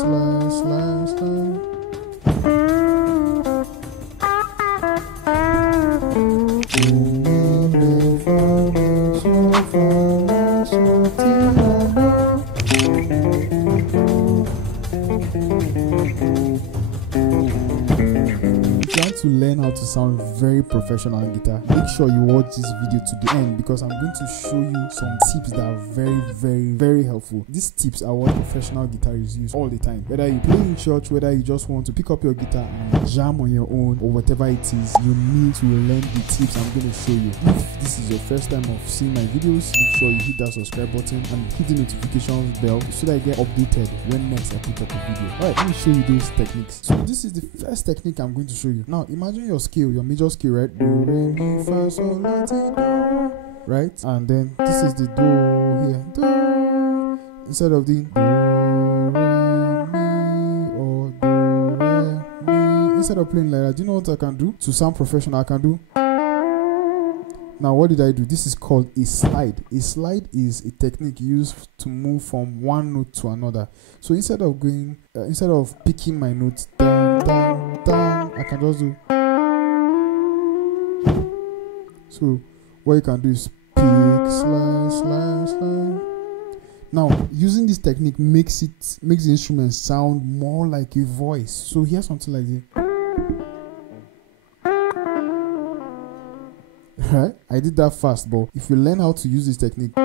slide, slide, slide. To learn how to sound very professional on guitar, make sure you watch this video to the end, because I'm going to show you some tips that are very helpful. These tips are what professional guitarists use all the time. Whether you play in church, whether you just want to pick up your guitar and jam on your own, or whatever it is, you need to learn the tips I'm going to show you. If this is your first time of seeing my videos, make sure you hit that subscribe button and hit the notifications bell so that you get updated when next I put up a video. Alright, let me show you those techniques. So this is the first technique I'm going to show you. Now imagine your scale, your major scale, right? Do, re, mi, fa, sol, la, ti, do. Right? And then this is the do here. Do. Instead of the do, re, mi, or do, re, mi. Instead of playing like that, do you know what I can do? To sound professional, I can do. Now what did I do? This is called a slide. A slide is a technique used to move from one note to another. So instead of going, instead of picking my notes, dun, dun, dun, I can just do. So what you can do is pick, slide, slide, slide. Now using this technique makes the instrument sound more like a voice. So here's something like this. Right? I did that fast, but if you learn how to use this technique, it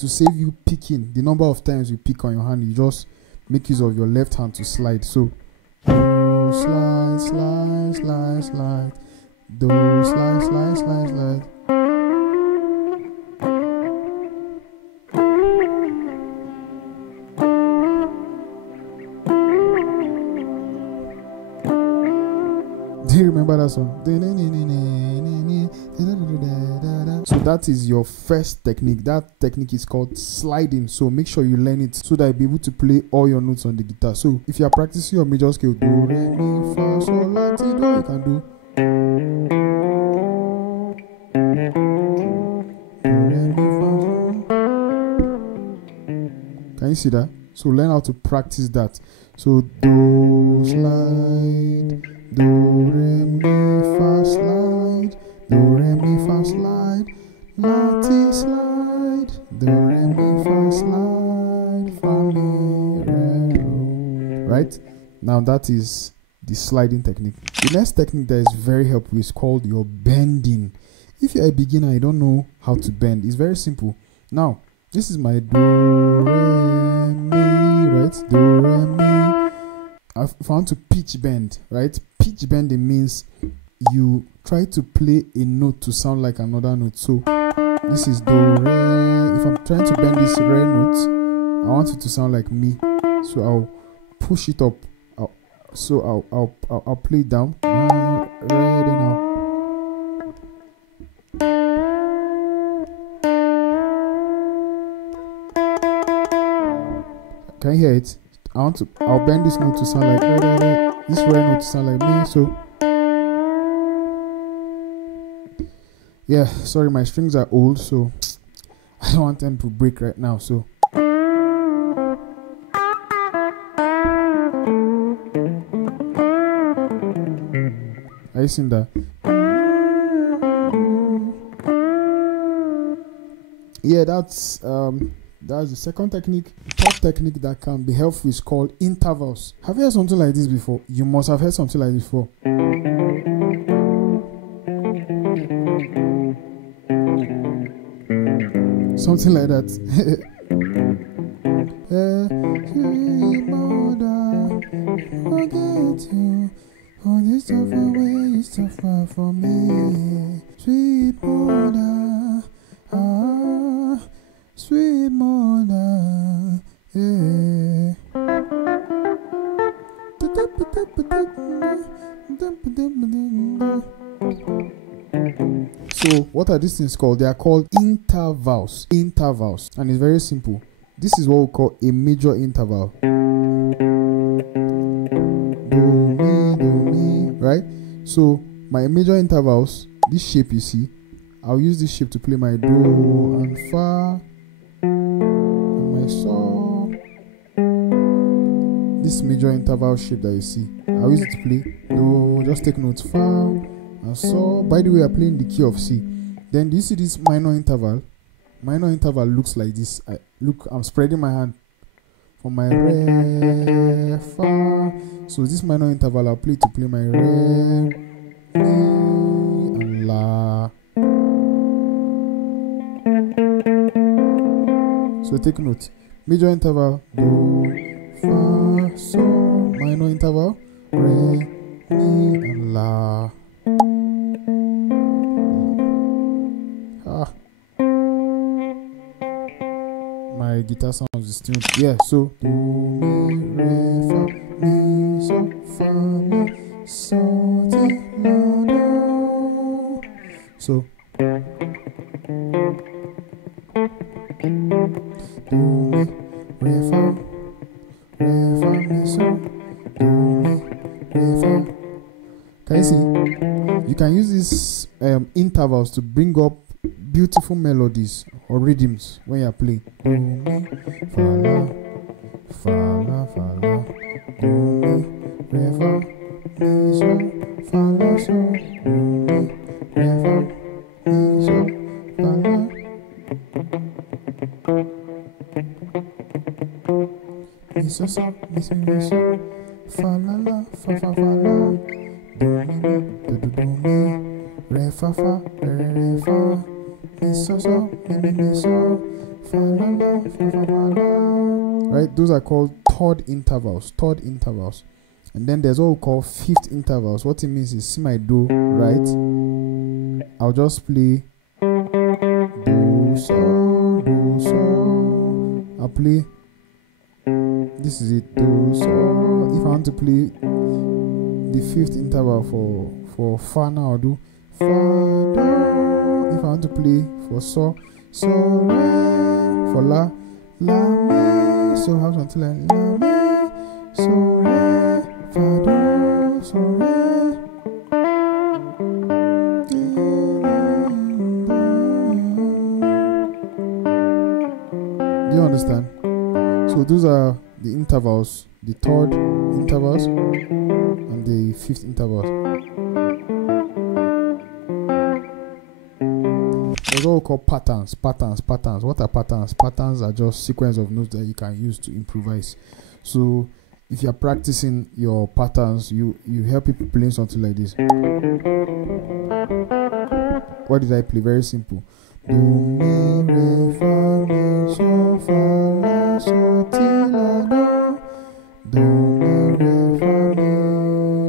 will save you picking. The number of times you pick on your hand, you just make use of your left hand to slide. So do, slide, slide, slide, slide. Do, slide, slide, slide, slide. Do you remember that song? So that is your first technique. That technique is called sliding. So make sure you learn it so that you'll be able to play all your notes on the guitar. So if you are practicing your major scale, do, re, mi, fa, sol, la, ti, do, you can do. Do, re, mi, fa, sol. Can you see that? So learn how to practice that. So do, slide. Do, re, mi, fa, slide. Do, re, mi, fa, slide. La, ti, slide. Do, re, mi, fa, slide. Fa, mi, re, do. Right? Now that is the sliding technique. The next technique that is very helpful is called your bending. If you're a beginner, you don't know how to bend. It's very simple. Now, this is my do, re, mi, right? Do, re, mi. If I want to pitch bend, right? Pitch bending means you try to play a note to sound like another note. So this is do, re. If I'm trying to bend this re note, I want it to sound like mi. So I'll push it up. I'll play it down. Re, then can you hear it? I'll bend this note to sound like re, re, re. This re note to sound like mi. So yeah, sorry, my strings are old, so I don't want them to break right now. So are you seeing that? Yeah, that's the second technique. The third technique that can be helpful is called intervals. Have you heard something like this before? You must have heard something like this before. Something like that. Sweet mother, forget you. All this stuff away is so far from me. Sweet mother, ah, sweet mother, yeah. So what are these things called? They are called intervals. Intervals. And it's very simple. This is what we call a major interval. Do, mi, right? So my major intervals, this shape you see, I'll use this shape to play my do and fa, and my so. This major interval shape that you see, I use it to play do. Just take note, fa and so. By the way, I'm playing the key of C. Then do you see this minor interval? Minor interval looks like this. I'm spreading my hand from my re, fa. So this minor interval I'll play to play my re, mi, and la. So take note. Major interval do, fa, so. Minor interval re, mi, and la. My guitar sounds is tuned. Yeah, so do, mi, re, fa, mi, so, fa, la, so, ti, la, do. So do, mi, re, fa, mi, so, do, mi, re, fa. Can you see? You can use these intervals to bring up beautiful melodies or rhythms when you are playing. Do, mi, fa, la, do, mi, re, fa, mi, so, fa, la, so, do, mi, re, fa, mi, so, fa, la. Mi, so, so, mi, so, fa, la, fa, fa, la. Do, mi, re, fa, re, fa. Mi, so, so, mi, so, fa, la, fa, la. Right, those are called third intervals. And then there's what we call fifth intervals. What it means is, see my do, right? I'll just play do, so. I'll play, this is it, do, so. If I want to play the fifth interval for fa now, I'll do fa, do. If I want to play for so, re. For la, mi. So how until I la, mi. So, re, fa, do, so, re. Do you understand? So those are the intervals, the third intervals and the fifth intervals. There's what we call patterns. What are patterns? Patterns are just sequence of notes that you can use to improvise. So if you're practicing your patterns, you help people playing something like this. What did I play? Very simple. Do, mi, re, fa, mi, so, fa, la, so, ti, la, do. Do, mi, re, fa, mi,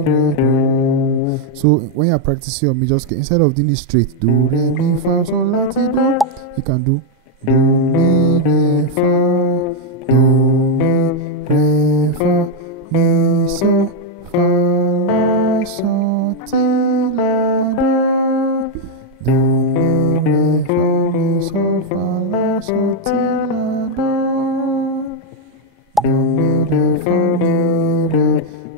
re, do. So when you're practicing your major scale, instead of doing it straight, do, re, mi, fa, so, la, ti, do, you can do do, mi, re, fa, do, mi, re, fa, mi, so, fa, la, so, ti, la, do. Do, mi, re, fa, mi, so, fa, la, so, ti, la, do. Do, mi, re, fa, mi, re.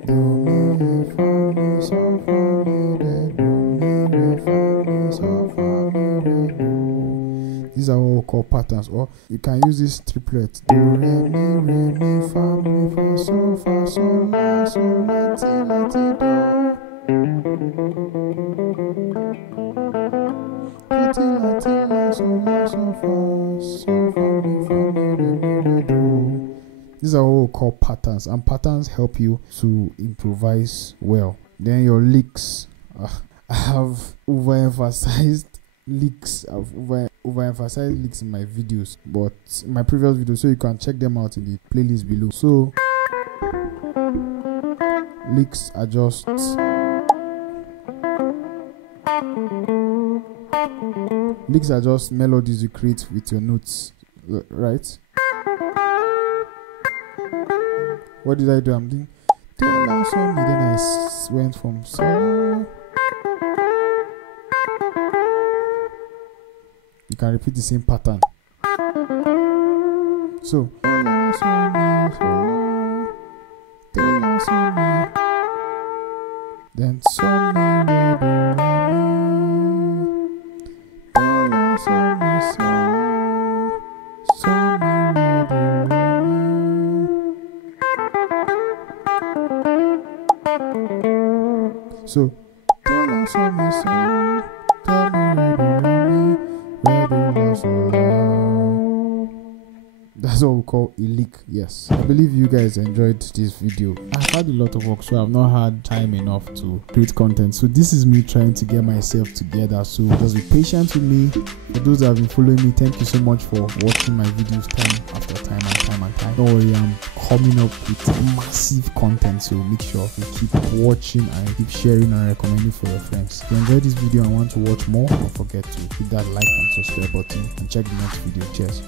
Do, mi, re, fa, mi, so, fa, mi, re. Do, mi, re, fa, mi, so, fa, mi, re, do. These are what we call patterns, or you can use this triplet. Do, re, mi, fa, so, la, ti, do. These are what we call patterns, and patterns help you to improvise well. Then your licks. I have overemphasized licks. I've overemphasized licks in my videos, but in my previous videos, so you can check them out in the playlist below. So licks are just melodies you create with your notes, right? What did I do? I'm doing do, la, so, mi. Then I went from so. You can repeat the same pattern. So do, la, so, mi, so, la. Do, la, so, mi. Then so, mi, re, do, la, mi. Do, la, so, mi, so, la. So, mi, re, do, la, So do la sol mi sol, tell me where do la mi, where do la sol la. That's what we call a lick. Yes, I believe you guys enjoyed this video. I've had a lot of work, so I've not had time enough to create content. So this is me trying to get myself together. So just be patient with me. For those that have been following me, thank you so much for watching my videos time after time and time and time. Don't worry, I'm coming up with massive content, so make sure you keep watching and keep sharing and recommending for your friends. If you enjoyed this video and want to watch more, don't forget to hit that like and subscribe button and check the next video. Cheers.